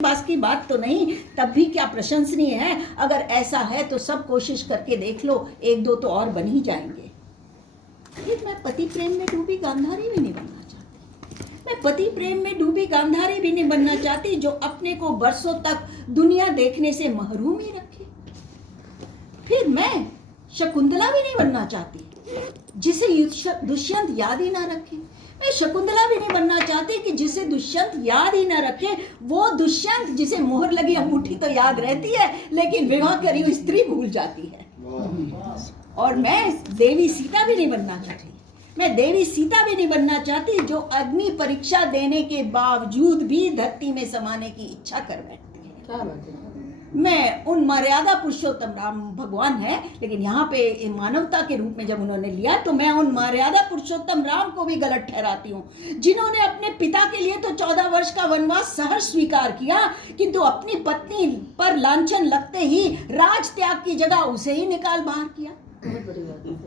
बस की बात तो नहीं, तब भी क्या प्रशंसनीय है। अगर ऐसा है तो सब कोशिश करके देख लो, एक दो तो और बन ही जाएंगे। फिर मैं पति प्रेम में डूबी गांधारी भी नहीं बनना चाहती। मैं पति प्रेम में डूबी गांधारी भी नहीं बनना चाहती जो अपने को बरसों तक दुनिया देखने से महरूम ही रखे। फिर मैं शकुंतला भी नहीं बनना चाहती जिसे दुष्यंत याद ही ना रखे। मैं शकुंतला भी नहीं बनना चाहती कि जिसे दुष्यंत याद ही ना रखे। वो दुष्यंत जिसे मोहर लगी अंगूठी तो याद रहती है, लेकिन विवाह करी हुई स्त्री भूल जाती है। और मैं देवी सीता भी नहीं बनना चाहती। मैं देवी सीता भी नहीं बनना चाहती जो अग्नि परीक्षा देने के बावजूद भी धरती में समाने की इच्छा कर बैठती है। क्या बात है। मैं उन मर्यादा पुरुषोत्तम राम भगवान है, लेकिन यहाँ पे मानवता के रूप में जब उन्होंने लिया तो मैं उन मर्यादा पुरुषोत्तम राम को भी गलत ठहराती हूँ, जिन्होंने अपने पिता के लिए तो 14 वर्ष का वनवास सहर्ष स्वीकार किया, किंतु अपनी पत्नी पर लांछन लगते ही राज त्याग की जगह उसे ही निकाल बाहर किया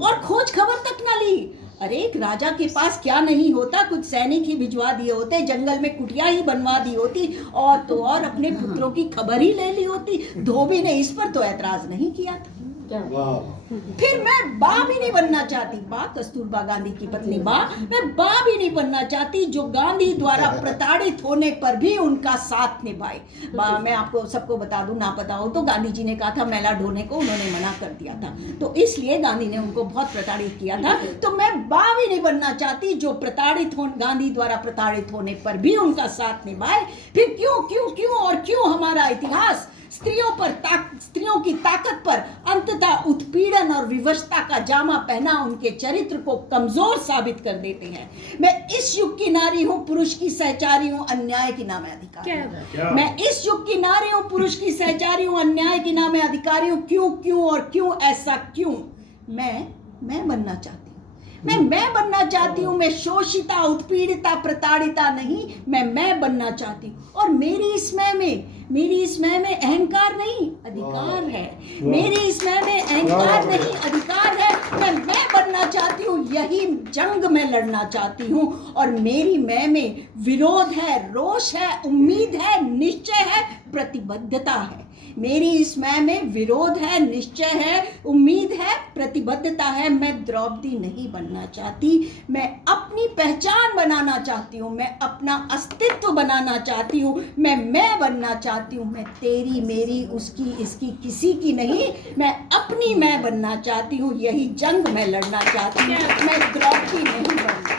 और खोज खबर तक न ली। अरे एक राजा के पास क्या नहीं होता, कुछ सैनिक ही भिजवा दिए होते, जंगल में कुटिया ही बनवा दी होती, और तो और अपने पुत्रों की खबर ही ले ली होती। धोबी ने इस पर तो ऐतराज नहीं किया था। फिर मैं बा भी नहीं बनना चाहती। बा कस्तूरबा गांधी की पत्नी बा, मैं बा भी नहीं बनना चाहती जो गांधी द्वारा प्रताड़ित होने पर भी उनका साथ निभाए। बा मैं आपको सबको बता दूं, ना पता हो तो गांधी जी ने कहा था मैला ढोने को, उन्होंने मना कर दिया था, तो इसलिए गांधी ने उनको बहुत प्रताड़ित किया था। तो मैं बा भी नहीं बनना चाहती जो गांधी द्वारा प्रताड़ित होने पर भी उनका साथ निभाए। फिर क्यों क्यों क्यों और क्यों हमारा इतिहास स्त्रियों की ताकत पर अंततः उत्पीड़न और विवशता का जामा पहना उनके चरित्र को कमजोर साबित कर देते हैं। मैं इस युग की नारी हूं, पुरुष की सहचारी हूं, अन्याय की नाम अधिकारी। मैं इस युग की नारी हूं, पुरुष की सहचारी हूं, अन्याय की नाम अधिकारी हूं। क्यों क्यों और क्यों ऐसा क्यों? मैं बनना चाहती हूँ। मैं बनना चाहती हूँ। मैं शोषिता, उत्पीड़िता, प्रताड़िता नहीं, मैं बनना चाहती हूँ। और मेरी इस मैं में अहंकार नहीं, अधिकार है। मेरी इस मैं में अहंकार नहीं, अधिकार है। मैं बनना चाहती हूँ, यही जंग में लड़ना चाहती हूँ। और मेरी मैं में विरोध है, रोष है, उम्मीद है, निश्चय है, प्रतिबद्धता है। मेरी इस मैं में विरोध है, निश्चय है, उम्मीद है, प्रतिबद्धता है। मैं द्रौपदी नहीं बनना चाहती। मैं अपनी पहचान बनाना चाहती हूँ। मैं अपना अस्तित्व बनाना चाहती हूँ। मैं बनना चाहती हूँ। मैं तेरी, मेरी, उसकी, इसकी, किसी की नहीं, मैं अपनी मैं बनना चाहती हूँ। यही जंग मैं लड़ना चाहती हूँ। मैं द्रौपदी नहीं बनना।